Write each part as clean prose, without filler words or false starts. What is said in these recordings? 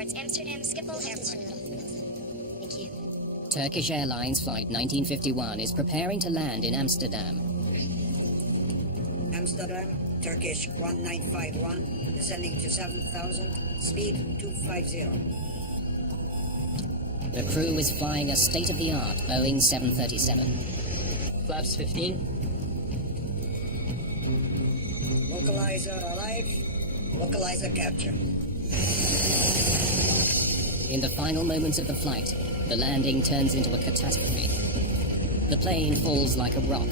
towards Amsterdam Schiphol Airport. Thank you. Turkish Airlines Flight 1951 is preparing to land in Amsterdam. Amsterdam, Turkish 1951, descending to 7,000, speed 250. The crew is flying a state-of-the-art Boeing 737. Flaps 15. Localizer alive, localizer capture. In the final moments of the flight, the landing turns into a catastrophe. The plane falls like a rock.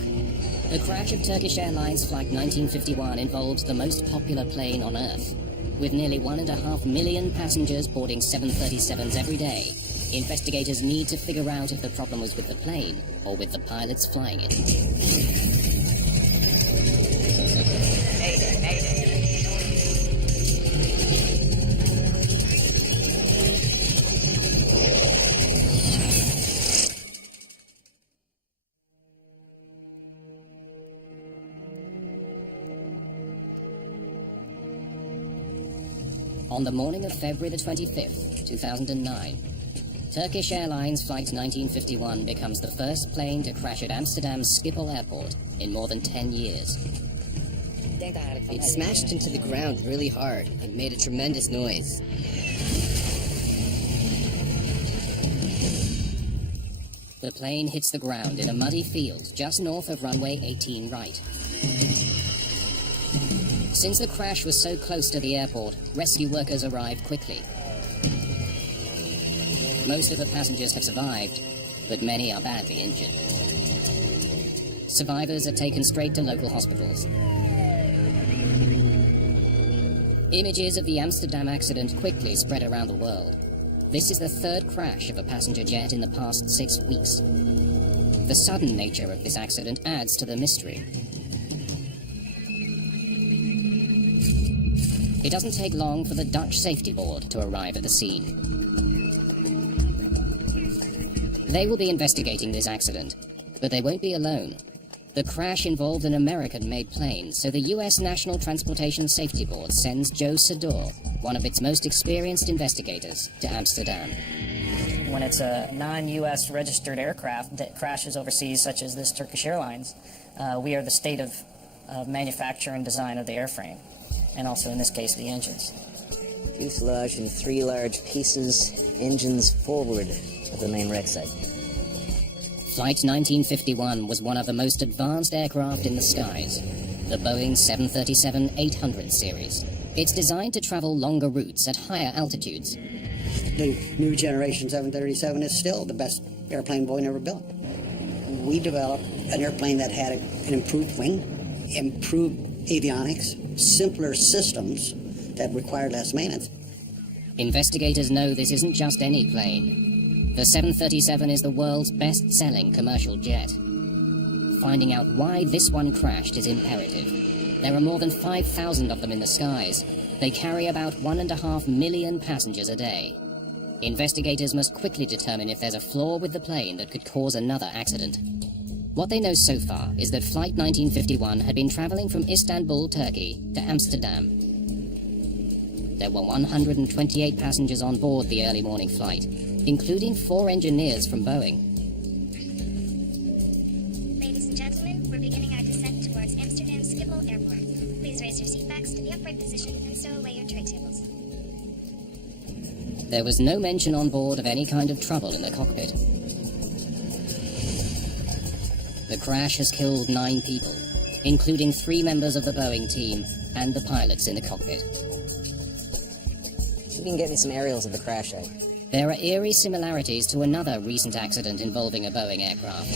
The crash of Turkish Airlines Flight 1951 involves the most popular plane on Earth. With nearly 1.5 million passengers boarding 737s every day, investigators need to figure out if the problem was with the plane or with the pilots flying it. Mayday, Mayday. On the morning of February the 25th, 2009, Turkish Airlines Flight 1951 becomes the first plane to crash at Amsterdam's Schiphol Airport in more than 10 years. It smashed into the ground really hard and made a tremendous noise. The plane hits the ground in a muddy field just north of runway 18 right. Since the crash was so close to the airport, rescue workers arrived quickly. Most of the passengers have survived, but many are badly injured. Survivors are taken straight to local hospitals. Images of the Amsterdam accident quickly spread around the world. This is the third crash of a passenger jet in the past 6 weeks. The sudden nature of this accident adds to the mystery. It doesn't take long for the Dutch Safety Board to arrive at the scene. They will be investigating this accident, but they won't be alone. The crash involved an American-made plane, so the U.S. National Transportation Safety Board sends Joe Sador, one of its most experienced investigators, to Amsterdam. When it's a non-U.S. registered aircraft that crashes overseas, such as this Turkish Airlines, we are the state of manufacture and design of the airframe, and also, in this case, the engines. Fuselage in 3 large pieces, engines forward of the main wreck site. Flight 1951 was one of the most advanced aircraft in the skies, the Boeing 737-800 series. It's designed to travel longer routes at higher altitudes. The new generation 737 is still the best airplane Boeing ever built. We developed an airplane that had an improved wing, improved avionics, simpler systems that required less maintenance. Investigators know this isn't just any plane. The 737 is the world's best-selling commercial jet. Finding out why this one crashed is imperative. There are more than 5,000 of them in the skies. They carry about 1.5 million passengers a day. Investigators must quickly determine if there's a flaw with the plane that could cause another accident. What they know so far is that Flight 1951 had been traveling from Istanbul, Turkey, to Amsterdam. There were 128 passengers on board the early morning flight, including 4 engineers from Boeing. Ladies and gentlemen, we're beginning our descent towards Amsterdam Schiphol Airport. Please raise your seat backs to the upright position and stow away your tray tables. There was no mention on board of any kind of trouble in the cockpit. The crash has killed 9 people, including 3 members of the Boeing team and the pilots in the cockpit. See if you can get me some aerials of the crash site. There are eerie similarities to another recent accident involving a Boeing aircraft.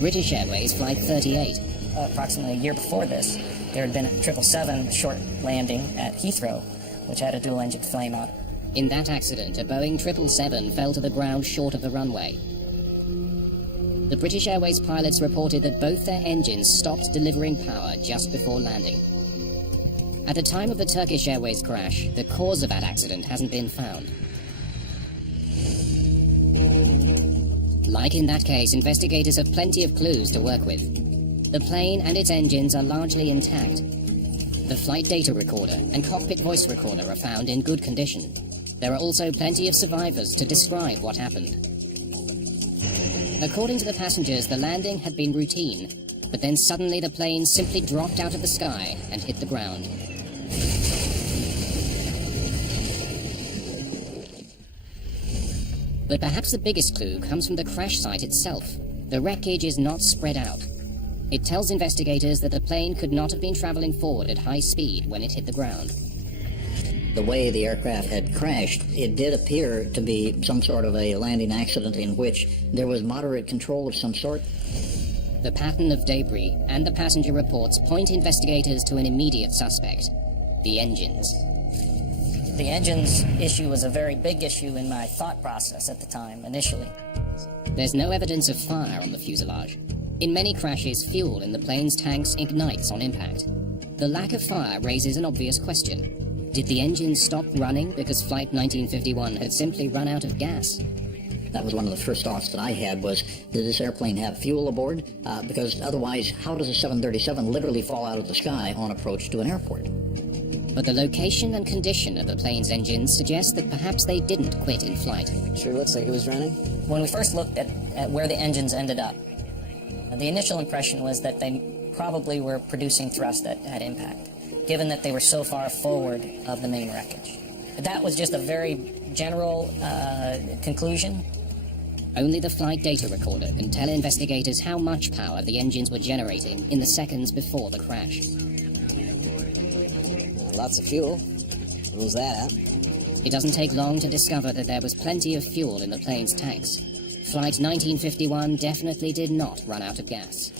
British Airways Flight 38. Approximately a year before this, there had been a 777 short landing at Heathrow, which had a dual-engine flameout. In that accident, a Boeing 777 fell to the ground short of the runway. The British Airways pilots reported that both their engines stopped delivering power just before landing. At the time of the Turkish Airways crash, the cause of that accident hasn't been found. Like in that case, investigators have plenty of clues to work with. The plane and its engines are largely intact. The flight data recorder and cockpit voice recorder are found in good condition. There are also plenty of survivors to describe what happened. According to the passengers, the landing had been routine, but then suddenly the plane simply dropped out of the sky and hit the ground. But perhaps the biggest clue comes from the crash site itself. The wreckage is not spread out. It tells investigators that the plane could not have been traveling forward at high speed when it hit the ground. The way the aircraft had crashed, it did appear to be some sort of a landing accident in which there was moderate control of some sort. The pattern of debris and the passenger reports point investigators to an immediate suspect: the engines. The engines issue was a very big issue in my thought process at the time, initially. There's no evidence of fire on the fuselage. In many crashes, fuel in the plane's tanks ignites on impact. The lack of fire raises an obvious question. Did the engines stop running because Flight 1951 had simply run out of gas? That was one of the first thoughts that I had was, did this airplane have fuel aboard? Because otherwise, how does a 737 literally fall out of the sky on approach to an airport? But the location and condition of the plane's engines suggest that perhaps they didn't quit in flight. Sure looks like it was running. When we first looked at where the engines ended up, the initial impression was that they probably were producing thrust at impact, given that they were so far forward of the main wreckage. But that was just a very general conclusion. Only the flight data recorder can tell investigators how much power the engines were generating in the seconds before the crash. Lots of fuel. Rules that out. It doesn't take long to discover that there was plenty of fuel in the plane's tanks. Flight 1951 definitely did not run out of gas.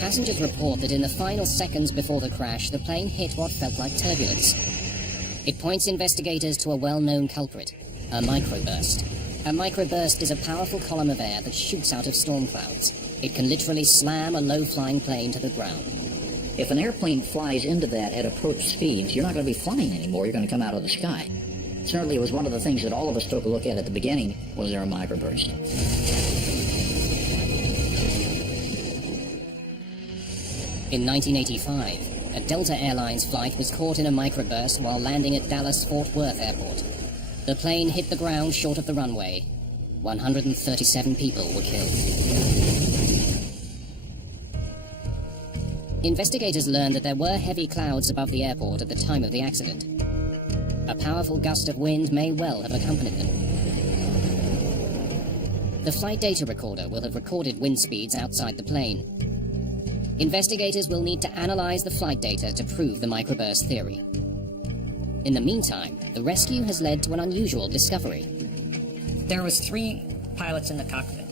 Passengers report that in the final seconds before the crash, the plane hit what felt like turbulence. It points investigators to a well-known culprit, a microburst. A microburst is a powerful column of air that shoots out of storm clouds. It can literally slam a low-flying plane to the ground. If an airplane flies into that at approach speeds, you're not going to be flying anymore. You're going to come out of the sky. Certainly it was one of the things that all of us took a look at the beginning. Was there a microburst? In 1985, a Delta Airlines flight was caught in a microburst while landing at Dallas-Fort Worth Airport. The plane hit the ground short of the runway. 137 people were killed. Investigators learned that there were heavy clouds above the airport at the time of the accident. A powerful gust of wind may well have accompanied them. The flight data recorder will have recorded wind speeds outside the plane. Investigators will need to analyze the flight data to prove the microburst theory. In the meantime, the rescue has led to an unusual discovery. There was 3 pilots in the cockpit,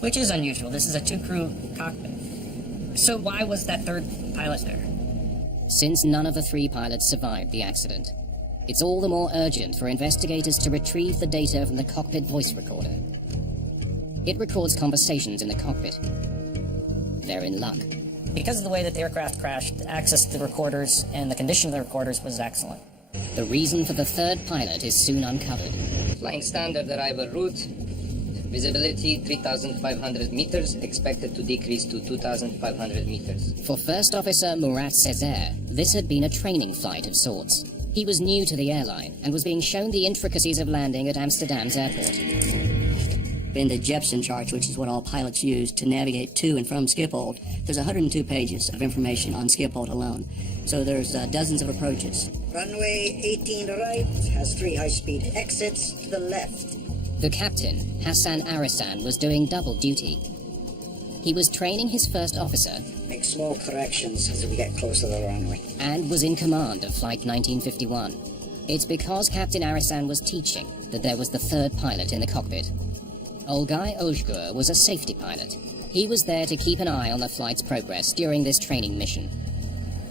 which is unusual. This is a 2-crew cockpit. So why was that 3rd pilot there? Since none of the 3 pilots survived the accident, it's all the more urgent for investigators to retrieve the data from the cockpit voice recorder. It records conversations in the cockpit. They're in luck. Because of the way that the aircraft crashed, access to the recorders and the condition of the recorders was excellent. The reason for the 3rd pilot is soon uncovered. Flying standard arrival route. Visibility 3,500 meters, expected to decrease to 2,500 meters. For First Officer Murat Sezer, this had been a training flight of sorts. He was new to the airline and was being shown the intricacies of landing at Amsterdam's airport. In the Jepson chart, which is what all pilots use to navigate to and from Schiphol, there's 102 pages of information on Schiphol alone. So there's dozens of approaches. Runway 18 right has 3 high-speed exits to the left. The captain, Hassan Arisan, was doing double duty. He was training his first officer. Make small corrections as we get closer to the runway. And was in command of Flight 1951. It's because Captain Arisan was teaching that there was the 3rd pilot in the cockpit. Olgay Ozgur was a safety pilot. He was there to keep an eye on the flight's progress during this training mission.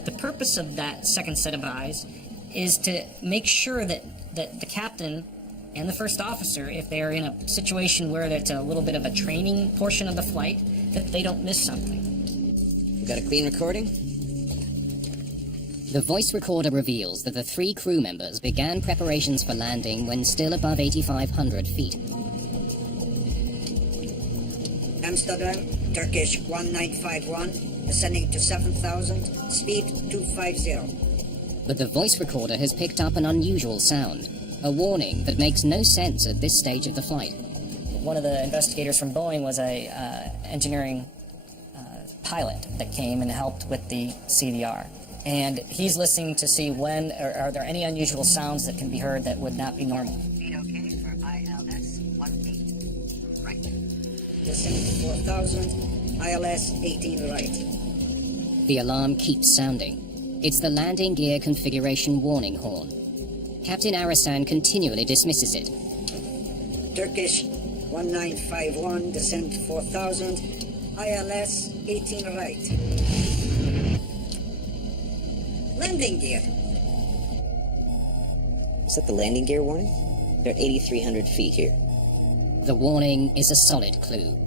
The purpose of that second set of eyes is to make sure that the captain and the first officer, if they are in a situation where it's a little bit of a training portion of the flight, that they don't miss something. You got a clean recording? The voice recorder reveals that the 3 crew members began preparations for landing when still above 8,500 feet. Amsterdam, Turkish 1951, ascending to 7,000, speed 250. But the voice recorder has picked up an unusual sound, a warning that makes no sense at this stage of the flight. One of the investigators from Boeing was a engineering pilot that came and helped with the CVR. And he's listening to see when, or are there any unusual sounds that can be heard that would not be normal. Speed okay for ILS 18 right. Descent 4000, ILS 18 right. The alarm keeps sounding. It's the landing gear configuration warning horn. Captain Arasan continually dismisses it. Turkish 1951, descent 4000, ILS 18 right. Landing gear. Is that the landing gear warning? They're at 8,300 feet here. The warning is a solid clue,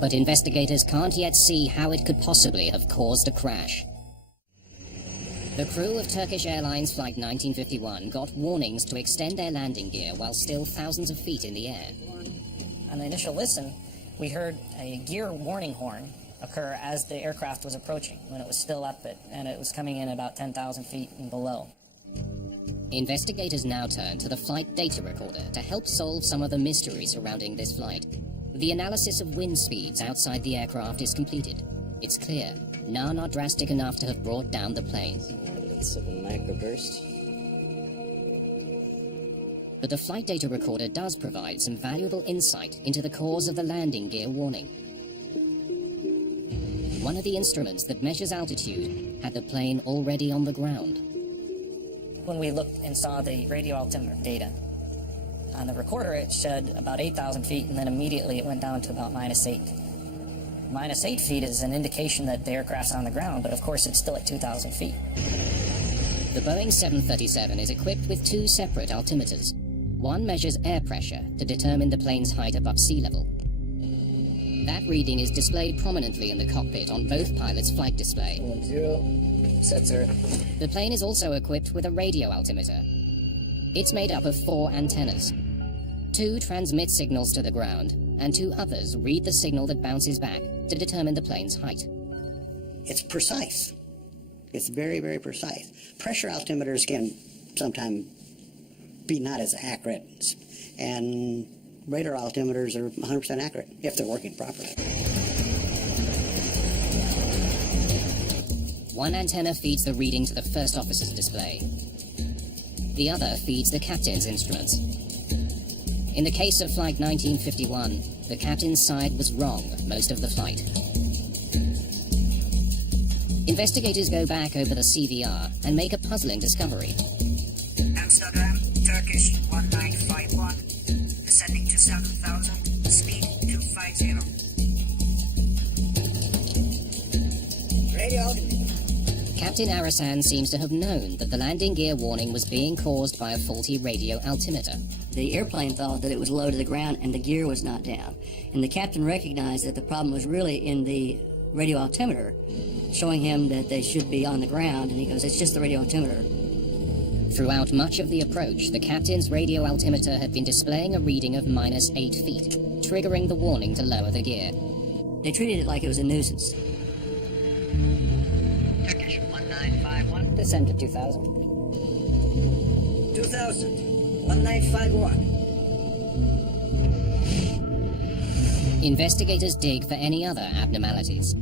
but investigators can't yet see how it could possibly have caused a crash. The crew of Turkish Airlines Flight 1951 got warnings to extend their landing gear while still thousands of feet in the air. On the initial listen, we heard a gear warning horn occur as the aircraft was approaching, when it was still up and it was coming in about 10,000 feet and below. Investigators now turn to the flight data recorder to help solve some of the mysteries surrounding this flight. The analysis of wind speeds outside the aircraft is completed. It's clear, none are drastic enough to have brought down the plane. Evidence of a microburst. But the flight data recorder does provide some valuable insight into the cause of the landing gear warning. One of the instruments that measures altitude had the plane already on the ground. When we looked and saw the radio altimeter data, on the recorder it showed about 8,000 feet, and then immediately it went down to about -8. -8 feet is an indication that the aircraft's on the ground, but of course it's still at 2,000 feet. The Boeing 737 is equipped with two separate altimeters. One measures air pressure to determine the plane's height above sea level. That reading is displayed prominently in the cockpit on both pilots' flight display. 10, set sir. The plane is also equipped with a radio altimeter. It's made up of 4 antennas. 2 transmit signals to the ground, and 2 others read the signal that bounces back to determine the plane's height. It's precise. It's very, very precise. Pressure altimeters can sometimes be not as accurate, and radar altimeters are 100% accurate if they're working properly. One antenna feeds the reading to the first officer's display. The other feeds the captain's instruments. In the case of Flight 1951, the captain's side was wrong most of the flight. Investigators go back over the CVR and make a puzzling discovery. Amsterdam, Turkish 1951, descending to 7,000, speed 250. Radio altimeter. Captain Arasan seems to have known that the landing gear warning was being caused by a faulty radio altimeter. The airplane thought that it was low to the ground and the gear was not down. And the captain recognized that the problem was really in the radio altimeter, showing him that they should be on the ground, and he goes, it's just the radio altimeter. Throughout much of the approach, the captain's radio altimeter had been displaying a reading of -8 feet, triggering the warning to lower the gear. They treated it like it was a nuisance. Turkish 1951, Descend to 2,000. 2000, 1951. Investigators dig for any other abnormalities.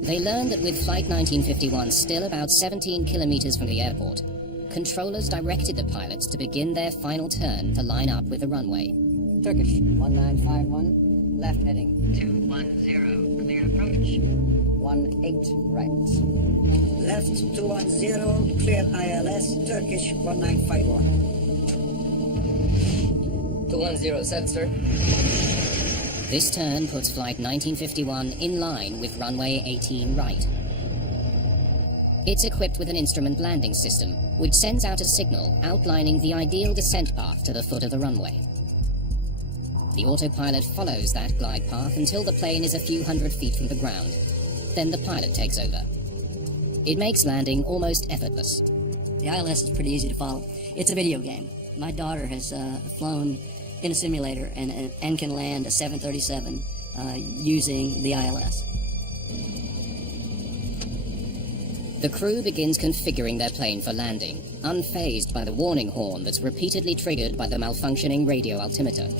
They learn that with Flight 1951 still about 17 kilometers from the airport, controllers directed the pilots to begin their final turn to line up with the runway. Turkish 1951, left heading. 210, clear approach. 18 right. Left 210, clear ILS, Turkish 1951. 210, set sir. This turn puts Flight 1951 in line with runway 18 right. It's equipped with an instrument landing system, which sends out a signal outlining the ideal descent path to the foot of the runway. The autopilot follows that glide path until the plane is a few hundred feet from the ground. Then the pilot takes over. It makes landing almost effortless. The ILS is pretty easy to follow. It's a video game. My daughter has flown in a simulator and can land a 737 using the ILS. The crew begins configuring their plane for landing, unfazed by the warning horn that's repeatedly triggered by the malfunctioning radio altimeter.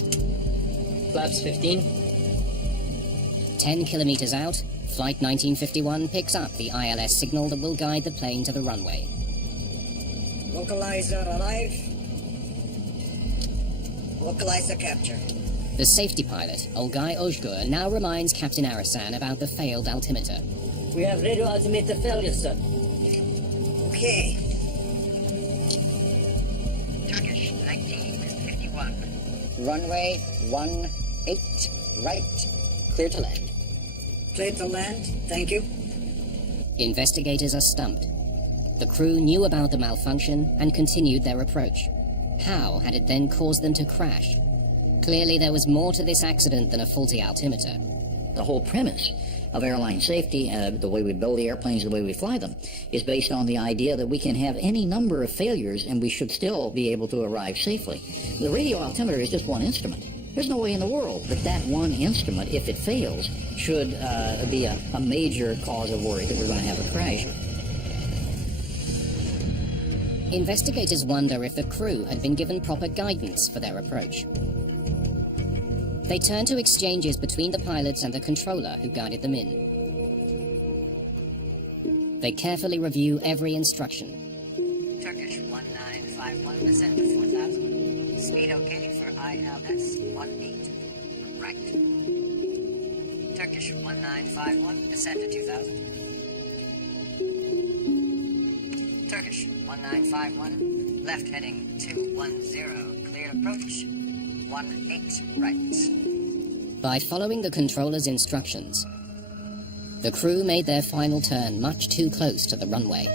Flaps 15. 10 kilometers out, Flight 1951 picks up the ILS signal that will guide the plane to the runway. Localizer alive. Localizer capture. The safety pilot, Olgai Ozgur, now reminds Captain Arasan about the failed altimeter. We have radio altimeter failure, sir. Okay. Turkish 1951. Runway 18 right. Clear to land. Clear to land. Thank you. Investigators are stumped. The crew knew about the malfunction and continued their approach. How had it then caused them to crash? Clearly there was more to this accident than a faulty altimeter. The whole premise of airline safety, the way we build the airplanes, the way we fly them, is based on the idea that we can have any number of failures and we should still be able to arrive safely. The radio altimeter is just one instrument. There's no way in the world that that one instrument, if it fails, should be a major cause of worry that we're going to have a crash. Investigators wonder if the crew had been given proper guidance for their approach. They turn to exchanges between the pilots and the controller who guided them in. They carefully review every instruction. Turkish 1951, descend to 4000. Speed okay for ILS 18. Right. Turkish 1951, descend to 2000. Turkish 1951, left heading 210, cleared approach 18 right. By following the controller's instructions, the crew made their final turn much too close to the runway.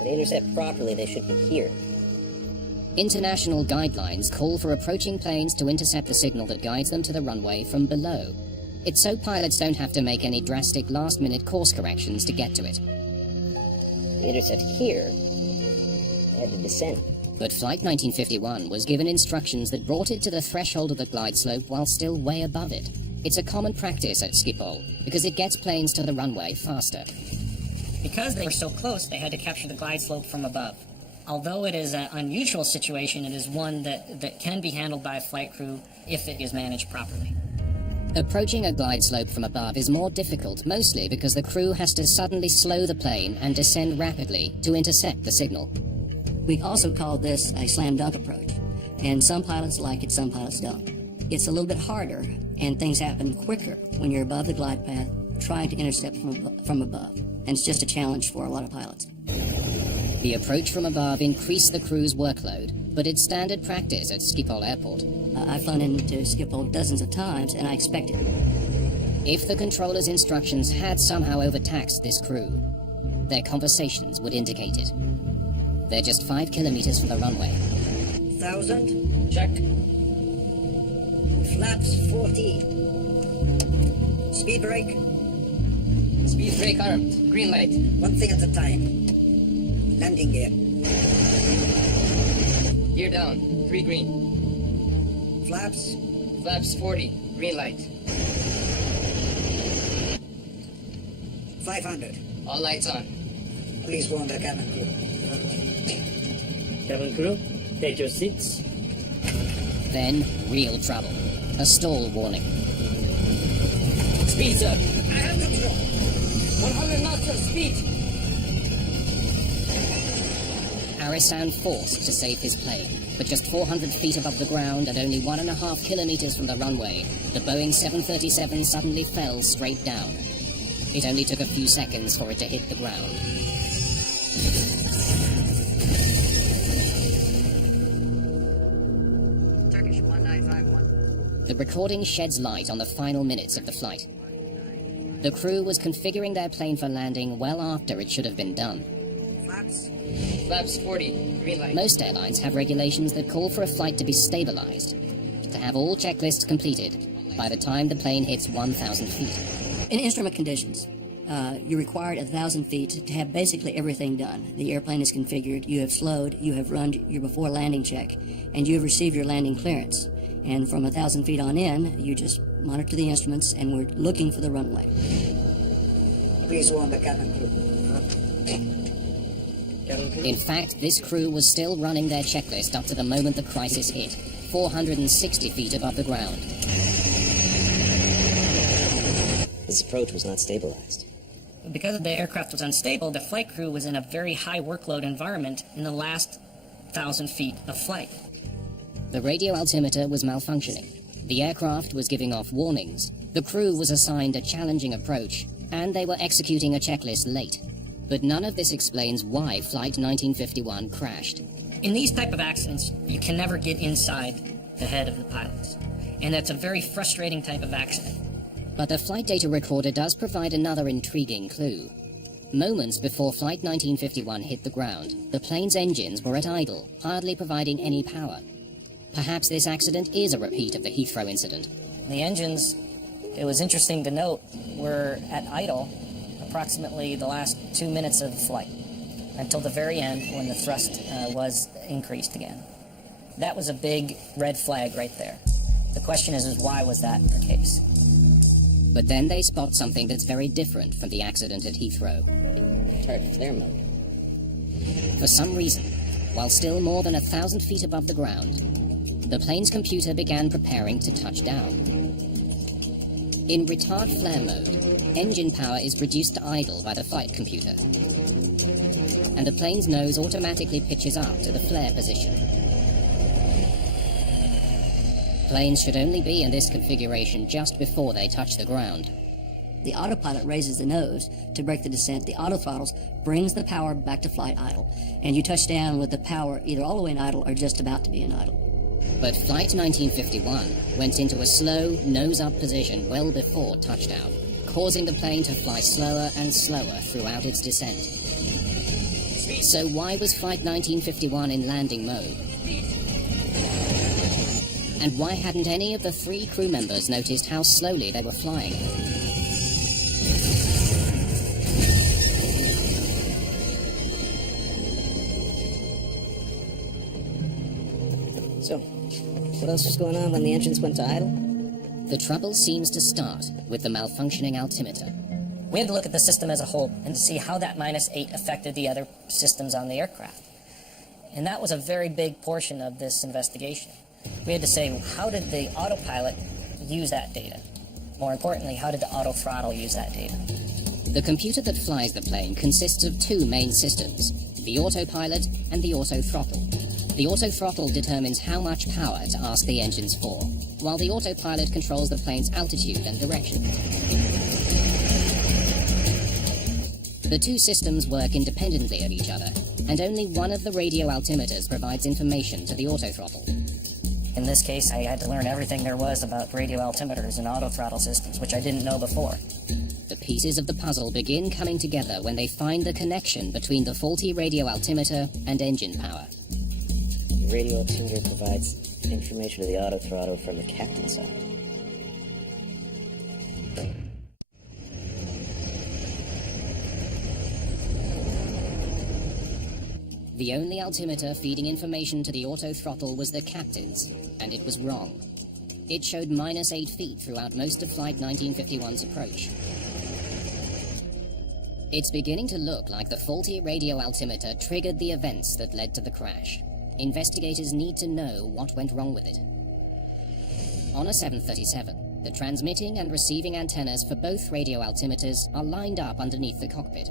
To intercept properly, they should be here. International guidelines call for approaching planes to intercept the signal that guides them to the runway from below. It's so pilots don't have to make any drastic last-minute course corrections to get to it. To intercept here, they had to descend. But Flight 1951 was given instructions that brought it to the threshold of the glide slope while still way above it. It's a common practice at Schiphol, because it gets planes to the runway faster. Because they were so close, they had to capture the glide slope from above. Although it is an unusual situation, it is one that can be handled by a flight crew if it is managed properly. Approaching a glide slope from above is more difficult, mostly because the crew has to suddenly slow the plane and descend rapidly to intercept the signal. We also call this a slam dunk approach, and some pilots like it, some pilots don't. It's a little bit harder, and things happen quicker when you're above the glide path trying to intercept from above, and it's just a challenge for a lot of pilots. The approach from above increased the crew's workload, but it's standard practice at Schiphol Airport. I've flown into Schiphol dozens of times, and I expect it. If the controller's instructions had somehow overtaxed this crew, their conversations would indicate it. They're just 5 kilometers from the runway. 1000. Check. Flaps 40. Speed brake. Speed brake armed. Green light. One thing at a time. Landing gear. Gear down. 3 green. Flaps. Flaps 40. Green light. 500. All lights on. Please warn the cabin crew. Cabin crew, take your seats. Then, real trouble. A stall warning. Speed, sir. I have control. 100 knots of speed. Arisan forced to save his plane, but just 400 feet above the ground and only 1.5 kilometers from the runway, the Boeing 737 suddenly fell straight down. It only took a few seconds for it to hit the ground. Turkish 1951. The recording sheds light on the final minutes of the flight. The crew was configuring their plane for landing well after it should have been done. Flaps. Flaps 40. Green light. Most airlines have regulations that call for a flight to be stabilized, to have all checklists completed by the time the plane hits 1,000 feet. In instrument conditions, you're required 1,000 feet to have basically everything done. The airplane is configured, you have slowed, you have run your before landing check, and you have received your landing clearance. And from 1,000 feet on in, you just monitor the instruments, and we're looking for the runway. Please warn the cabin crew. In fact, this crew was still running their checklist up to the moment the crisis hit, 460 feet above the ground. This approach was not stabilized. Because the aircraft was unstable, the flight crew was in a very high workload environment in the last 1,000 feet of flight. The radio altimeter was malfunctioning. The aircraft was giving off warnings. The crew was assigned a challenging approach, and they were executing a checklist late. But none of this explains why Flight 1951 crashed. In these type of accidents, you can never get inside the head of the pilots. And that's a very frustrating type of accident. But the flight data recorder does provide another intriguing clue. Moments before Flight 1951 hit the ground, the plane's engines were at idle, hardly providing any power. Perhaps this accident is a repeat of the Heathrow incident. The engines, it was interesting to note, were at idle approximately the last 2 minutes of the flight, until the very end when the thrust was increased again. That was a big red flag right there. The question is why was that the case? But then they spot something that's very different from the accident at Heathrow. Retard flare mode. For some reason, while still more than 1,000 feet above the ground, the plane's computer began preparing to touch down. In retard flare mode, engine power is reduced to idle by the flight computer, and the plane's nose automatically pitches up to the flare position. Planes should only be in this configuration just before they touch the ground. The autopilot raises the nose to break the descent. The autothrottles brings the power back to flight idle, and you touch down with the power either all the way in idle or just about to be in idle. But Flight 1951 went into a slow, nose-up position well before touchdown, causing the plane to fly slower and slower throughout its descent. So why was Flight 1951 in landing mode? And why hadn't any of the 3 crew members noticed how slowly they were flying? So, what else was going on when the engines went to idle? The trouble seems to start with the malfunctioning altimeter. We had to look at the system as a whole and to see how that -8 affected the other systems on the aircraft. And that was a very big portion of this investigation. We had to say, how did the autopilot use that data? More importantly, how did the autothrottle use that data? The computer that flies the plane consists of 2 main systems, the autopilot and the autothrottle. The autothrottle determines how much power to ask the engines for, while the autopilot controls the plane's altitude and direction. The 2 systems work independently of each other, and only one of the radio altimeters provides information to the autothrottle. In this case, I had to learn everything there was about radio altimeters and autothrottle systems, which I didn't know before. The pieces of the puzzle begin coming together when they find the connection between the faulty radio altimeter and engine power. The radio altimeter provides information to the autothrottle from the captain's side. The only altimeter feeding information to the autothrottle was the captain's, and it was wrong. It showed -8 feet throughout most of Flight 1951's approach. It's beginning to look like the faulty radio altimeter triggered the events that led to the crash. Investigators need to know what went wrong with it. On a 737, the transmitting and receiving antennas for both radio altimeters are lined up underneath the cockpit.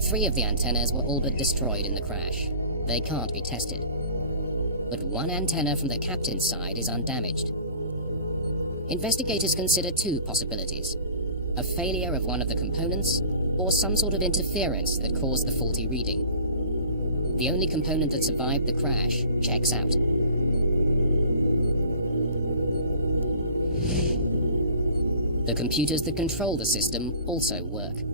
3 of the antennas were all but destroyed in the crash. They can't be tested. But one antenna from the captain's side is undamaged. Investigators consider 2 possibilities: a failure of one of the components, or some sort of interference that caused the faulty reading. The only component that survived the crash checks out. The computers that control the system also work.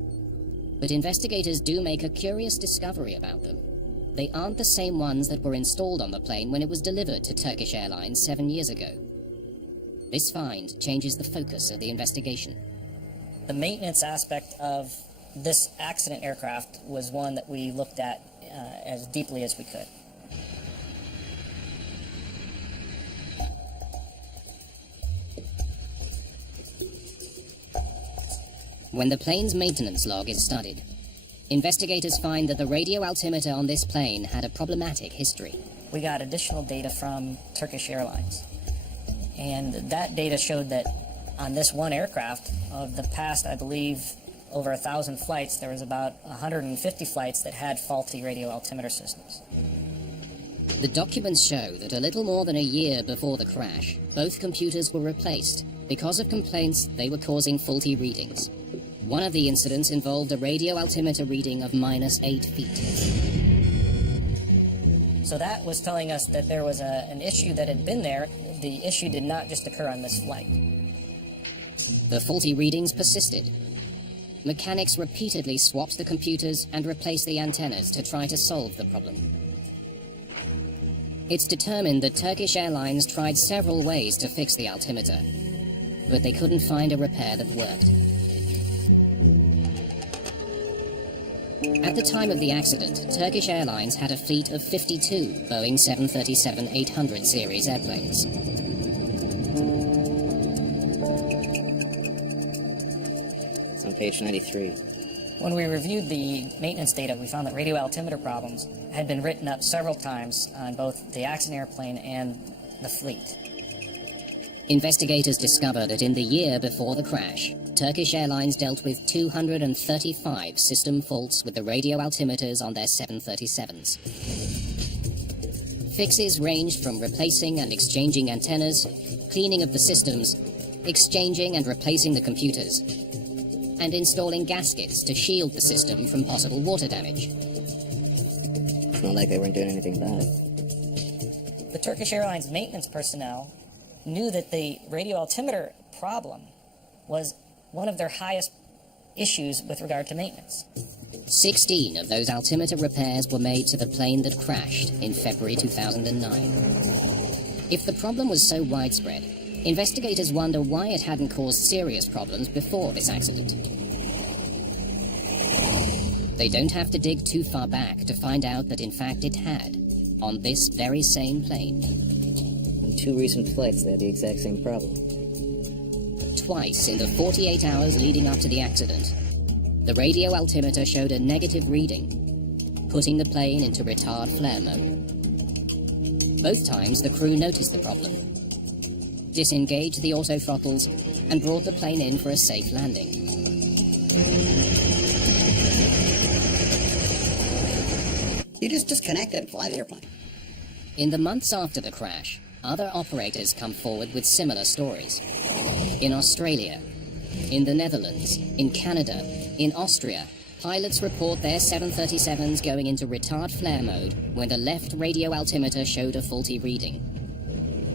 But investigators do make a curious discovery about them. They aren't the same ones that were installed on the plane when it was delivered to Turkish Airlines 7 years ago. This find changes the focus of the investigation. The maintenance aspect of this accident aircraft was one that we looked at as deeply as we could. When the plane's maintenance log is studied, investigators find that the radio altimeter on this plane had a problematic history. We got additional data from Turkish Airlines, and that data showed that on this one aircraft, of the past, I believe, over 1,000 flights, there was about 150 flights that had faulty radio altimeter systems. The documents show that a little more than a year before the crash, both computers were replaced because of complaints they were causing faulty readings. One of the incidents involved a radio altimeter reading of -8 feet. So that was telling us that there was an issue that had been there. The issue did not just occur on this flight. The faulty readings persisted. Mechanics repeatedly swapped the computers and replaced the antennas to try to solve the problem. It's determined that Turkish Airlines tried several ways to fix the altimeter, but they couldn't find a repair that worked. At the time of the accident, Turkish Airlines had a fleet of 52 Boeing 737-800 series airplanes. It's on page 93. When we reviewed the maintenance data, we found that radio altimeter problems had been written up several times on both the accident airplane and the fleet. Investigators discovered that in the year before the crash, Turkish Airlines dealt with 235 system faults with the radio altimeters on their 737s. Fixes ranged from replacing and exchanging antennas, cleaning of the systems, exchanging and replacing the computers, and installing gaskets to shield the system from possible water damage. It's not like they weren't doing anything about it. The Turkish Airlines maintenance personnel knew that the radio altimeter problem was one of their highest issues with regard to maintenance. 16 of those altimeter repairs were made to the plane that crashed in February 2009. If the problem was so widespread, investigators wonder why it hadn't caused serious problems before this accident. They don't have to dig too far back to find out that in fact it had, on this very same plane. In 2 recent flights, they had the exact same problem. Twice in the 48 hours leading up to the accident, the radio altimeter showed a negative reading, putting the plane into retard flare mode. Both times the crew noticed the problem, disengaged the auto throttles, and brought the plane in for a safe landing. You just disconnect it and fly the airplane. In the months after the crash, other operators come forward with similar stories. In Australia, in the Netherlands, in Canada, in Austria, pilots report their 737s going into retard flare mode when the left radio altimeter showed a faulty reading.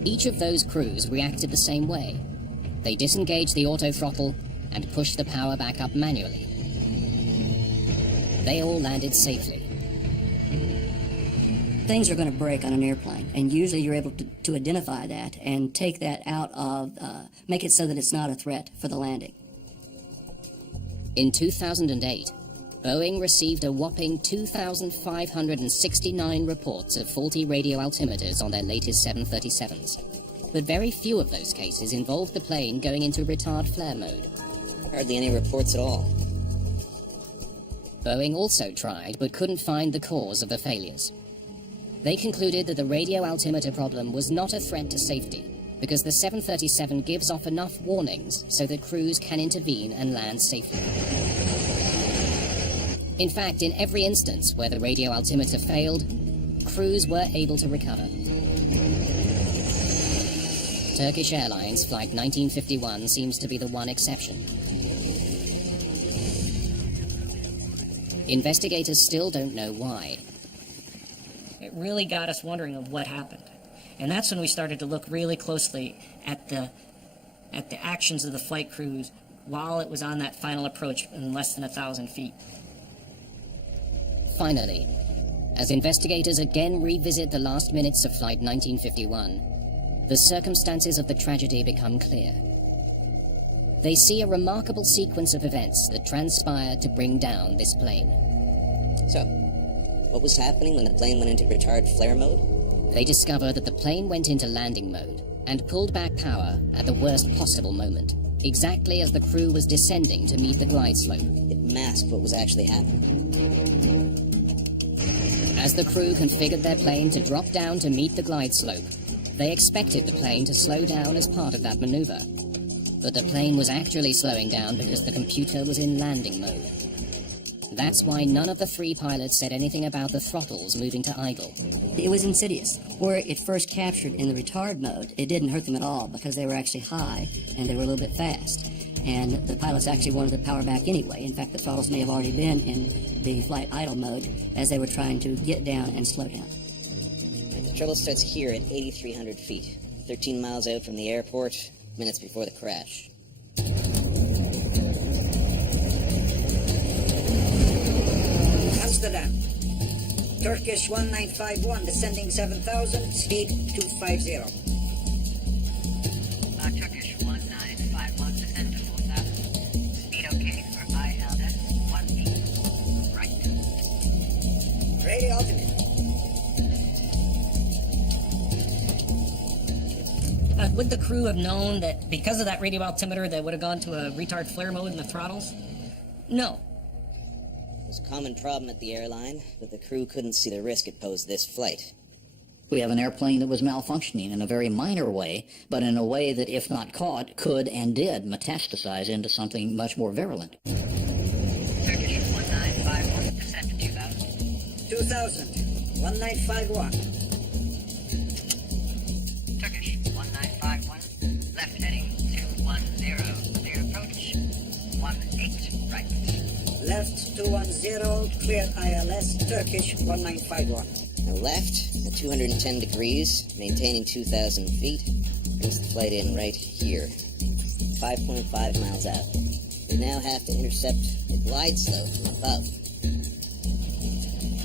Each of those crews reacted the same way. They disengaged the auto throttle and pushed the power back up manually. They all landed safely. Things are going to break on an airplane, and usually you're able to identify that and take that out of, make it so that it's not a threat for the landing. In 2008, Boeing received a whopping 2,569 reports of faulty radio altimeters on their latest 737s. But very few of those cases involved the plane going into retard flare mode. Hardly any reports at all. Boeing also tried, but couldn't find the cause of the failures. They concluded that the radio altimeter problem was not a threat to safety, because the 737 gives off enough warnings so that crews can intervene and land safely. In fact, in every instance where the radio altimeter failed, crews were able to recover. Turkish Airlines Flight 1951 seems to be the one exception. Investigators still don't know why. It really got us wondering of what happened. And that's when we started to look really closely at the actions of the flight crews while it was on that final approach in less than 1,000 feet. Finally, as investigators again revisit the last minutes of Flight 1951, the circumstances of the tragedy become clear. They see a remarkable sequence of events that transpired to bring down this plane. So, what was happening when the plane went into retard flare mode? They discover that the plane went into landing mode and pulled back power at the worst possible moment. exactly as the crew was descending to meet the glide slope. It masked what was actually happening. As the crew configured their plane to drop down to meet the glide slope, they expected the plane to slow down as part of that maneuver. But the plane was actually slowing down because the computer was in landing mode. That's why none of the three pilots said anything about the throttles moving to idle. It was insidious. Where it first captured in the retard mode, it didn't hurt them at all because they were actually high and they were a little bit fast. And the pilots actually wanted the power back anyway. In fact, the throttles may have already been in the flight idle mode as they were trying to get down and slow down. The trouble starts here at 8,300 feet, 13 miles out from the airport, minutes before the crash. Amsterdam. Turkish 1951, descending 7,000, speed 250. Turkish 1951, descend to 4,000. Speed okay for ILS 18. Right. Radio altimeter. Would the crew have known that because of that radio altimeter they would have gone to a retard flare mode in the throttles? No. It was a common problem at the airline, but the crew couldn't see the risk it posed this flight. We have an airplane that was malfunctioning in a very minor way, but in a way that, if not caught, could and did metastasize into something much more virulent. Turkish 1951, descend to 2,000. 2,000. 1951. Turkish 1951, left heading 210, clear approach, 18 right. Left 210, clear ILS, Turkish 1951. Now left at 210 degrees, maintaining 2,000 feet, brings the flight in right here, 5.5 miles out. We now have to intercept the glide slope from above.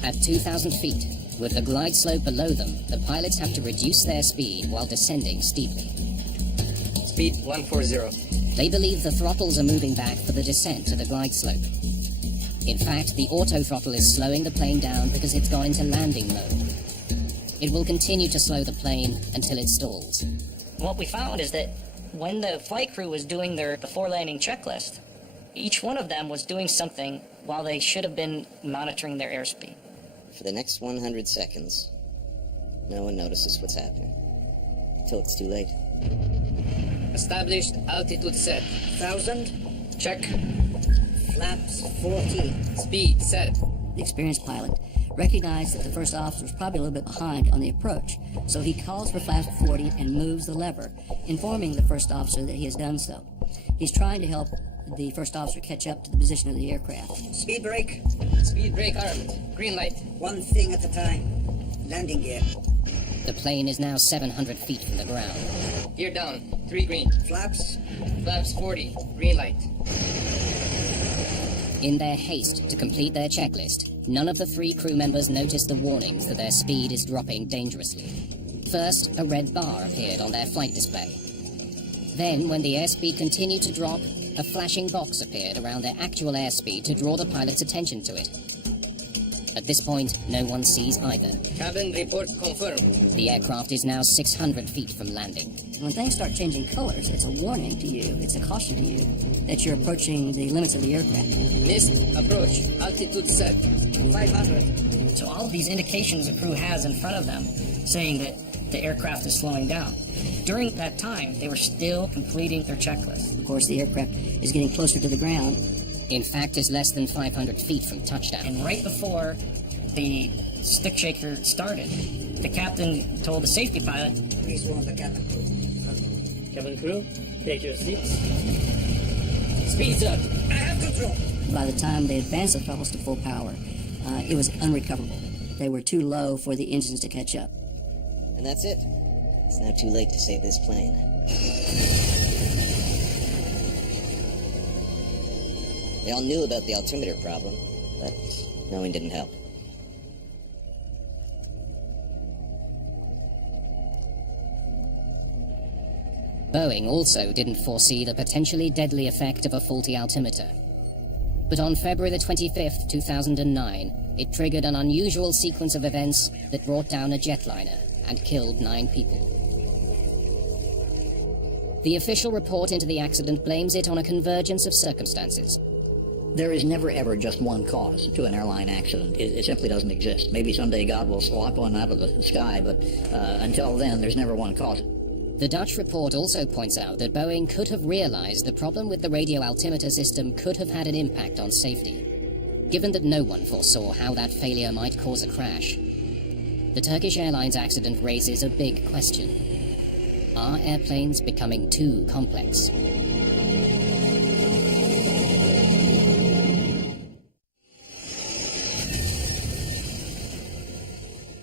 At 2,000 feet, with the glide slope below them, the pilots have to reduce their speed while descending steeply. Speed 140. They believe the throttles are moving back for the descent to the glide slope. In fact, the auto throttle is slowing the plane down because it's gone into landing mode. It will continue to slow the plane until it stalls. What we found is that when the flight crew was doing their before landing checklist, each one of them was doing something while they should have been monitoring their airspeed. For the next 100 seconds, no one notices what's happening. Until it's too late. Established altitude set. 1,000. Check. Flaps 14. Speed set. The experienced pilot recognized that the first officer was probably a little bit behind on the approach, so he calls for flaps 40 and moves the lever, informing the first officer that he has done so. He's trying to help the first officer catch up to the position of the aircraft. Speed brake. Speed brake armed. Green light. One thing at a time. Landing gear. The plane is now 700 feet from the ground. Gear down. 3 green. Flaps. Flaps 40. Green light. In their haste to complete their checklist, none of the three crew members noticed the warnings that their speed is dropping dangerously. First, a red bar appeared on their flight display. Then, when the airspeed continued to drop, a flashing box appeared around their actual airspeed to draw the pilot's attention to it. At this point, no one sees either. Cabin report confirmed. The aircraft is now 600 feet from landing. When things start changing colors, it's a warning to you, it's a caution to you that you're approaching the limits of the aircraft. Missed approach. Altitude set. 500. So all of these indications the crew has in front of them saying that the aircraft is slowing down. During that time, they were still completing their checklist. Of course, the aircraft is getting closer to the ground. In fact, it's less than 500 feet from touchdown. And right before the stick shaker started, the captain told the safety pilot, Please warn the cabin crew. Cabin crew, take your seats. Speed's up. I have control. By the time they advanced the throttles to full power, it was unrecoverable. They were too low for the engines to catch up. And that's it. It's now too late to save this plane. They all knew about the altimeter problem, but knowing didn't help. Boeing also didn't foresee the potentially deadly effect of a faulty altimeter. But on February the 25th, 2009, it triggered an unusual sequence of events that brought down a jetliner and killed 9 people. The official report into the accident blames it on a convergence of circumstances. There is never ever just one cause to an airline accident. It simply doesn't exist. Maybe someday God will slop one out of the sky, but until then, there's never one cause. The Dutch report also points out that Boeing could have realized the problem with the radio altimeter system could have had an impact on safety, given that no one foresaw how that failure might cause a crash. The Turkish Airlines accident raises a big question. Are airplanes becoming too complex?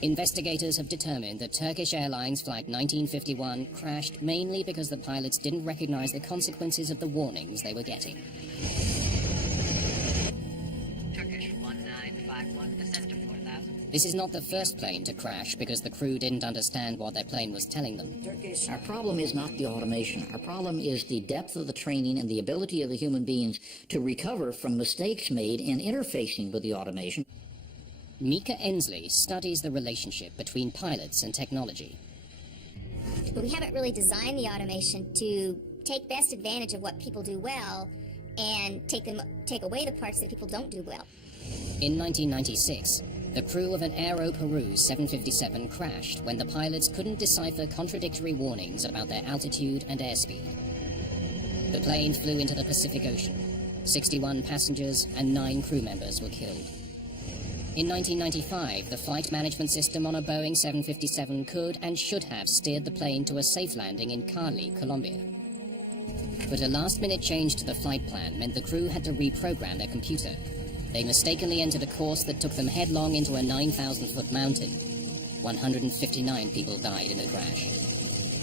Investigators have determined that Turkish Airlines Flight 1951 crashed mainly because the pilots didn't recognize the consequences of the warnings they were getting. Turkish 1951, descent to 4,000. This is not the first plane to crash because the crew didn't understand what their plane was telling them. Our problem is not the automation. Our problem is the depth of the training and the ability of the human beings to recover from mistakes made in interfacing with the automation. Mika Ensley studies the relationship between pilots and technology. But we haven't really designed the automation to take best advantage of what people do well and take away the parts that people don't do well. In 1996, the crew of an Aero Peru 757 crashed when the pilots couldn't decipher contradictory warnings about their altitude and airspeed. The plane flew into the Pacific Ocean. 61 passengers and 9 crew members were killed. In 1995, the flight management system on a Boeing 757 could and should have steered the plane to a safe landing in Cali, Colombia. But a last-minute change to the flight plan meant the crew had to reprogram their computer. They mistakenly entered a course that took them headlong into a 9,000-foot mountain. 159 people died in the crash.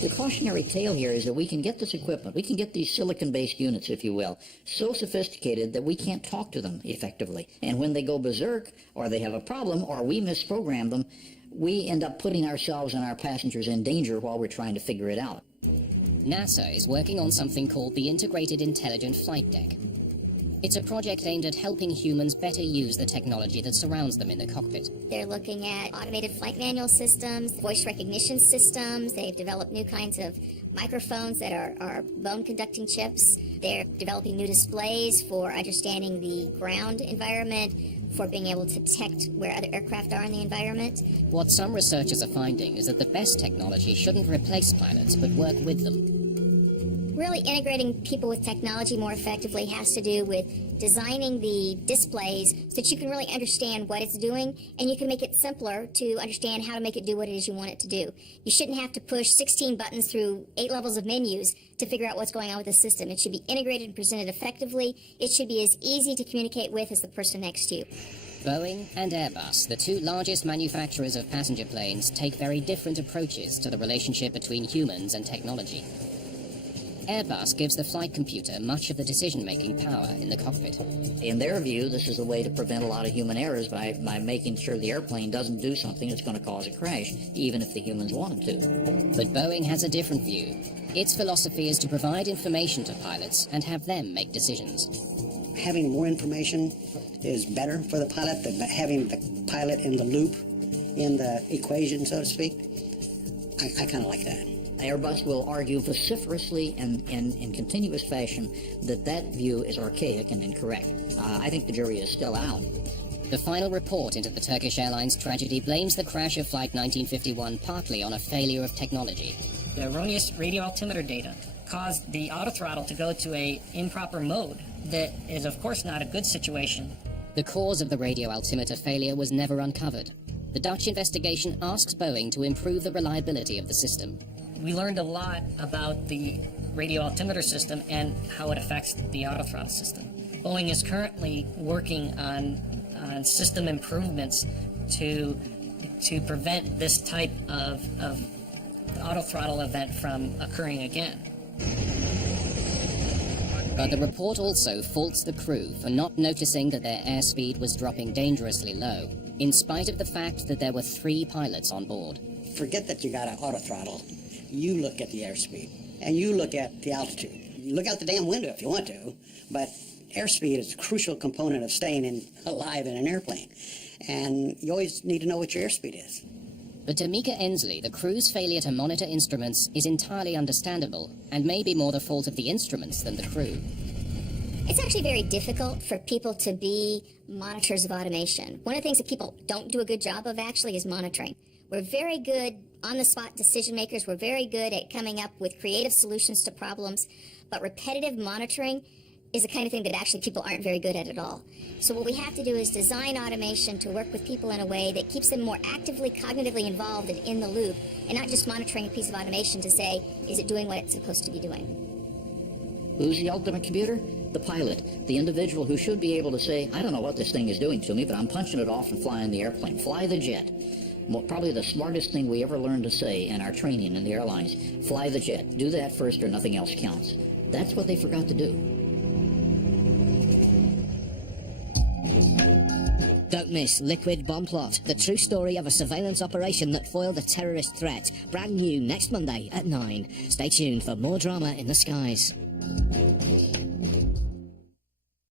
The cautionary tale here is that we can get this equipment, we can get these silicon-based units, if you will, so sophisticated that we can't talk to them effectively. And when they go berserk, or they have a problem, or we misprogram them, we end up putting ourselves and our passengers in danger while we're trying to figure it out. NASA is working on something called the Integrated Intelligent Flight Deck. It's a project aimed at helping humans better use the technology that surrounds them in the cockpit. They're looking at automated flight manual systems, voice recognition systems. They've developed new kinds of microphones that are bone-conducting chips. They're developing new displays for understanding the ground environment, for being able to detect where other aircraft are in the environment. What some researchers are finding is that the best technology shouldn't replace pilots, but work with them. Really integrating people with technology more effectively has to do with designing the displays so that you can really understand what it's doing, and you can make it simpler to understand how to make it do what it is you want it to do. You shouldn't have to push 16 buttons through 8 levels of menus to figure out what's going on with the system. It should be integrated and presented effectively. It should be as easy to communicate with as the person next to you. Boeing and Airbus, the 2 largest manufacturers of passenger planes, take very different approaches to the relationship between humans and technology. Airbus gives the flight computer much of the decision-making power in the cockpit. In their view, this is a way to prevent a lot of human errors by making sure the airplane doesn't do something that's going to cause a crash, even if the humans want it to. But Boeing has a different view. Its philosophy is to provide information to pilots and have them make decisions. Having more information is better for the pilot than having the pilot in the loop, in the equation, so to speak. I kind of like that. Airbus will argue vociferously and in continuous fashion that view is archaic and incorrect. I think the jury is still out. The final report into the Turkish Airlines tragedy blames the crash of Flight 1951 partly on a failure of technology. The erroneous radio altimeter data caused the autothrottle to go to an improper mode that is, of course, not a good situation. The cause of the radio altimeter failure was never uncovered. The Dutch investigation asks Boeing to improve the reliability of the system. We learned a lot about the radio altimeter system and how it affects the autothrottle system. Boeing is currently working on system improvements to prevent this type of autothrottle event from occurring again. But the report also faults the crew for not noticing that their airspeed was dropping dangerously low, in spite of the fact that there were 3 pilots on board. Forget that you got an autothrottle. You look at the airspeed, and you look at the altitude. You look out the damn window if you want to, but airspeed is a crucial component of staying alive in an airplane. And you always need to know what your airspeed is. But to Mika Ensley, the crew's failure to monitor instruments is entirely understandable, and may be more the fault of the instruments than the crew. It's actually very difficult for people to be monitors of automation. One of the things that people don't do a good job of actually is monitoring. We're very good on-the-spot decision makers. We're very good at coming up with creative solutions to problems, but repetitive monitoring is the kind of thing that actually people aren't very good at all. So what we have to do is design automation to work with people in a way that keeps them more actively, cognitively involved and in the loop, and not just monitoring a piece of automation to say, is it doing what it's supposed to be doing? Who's the ultimate computer? The pilot, the individual who should be able to say, I don't know what this thing is doing to me, but I'm punching it off and flying the airplane. Fly the jet. Probably the smartest thing we ever learned to say in our training in the airlines. Fly the jet. Do that first or nothing else counts. That's what they forgot to do. Don't miss Liquid Bomb Plot, the true story of a surveillance operation that foiled a terrorist threat. Brand new next Monday at 9. Stay tuned for more drama in the skies.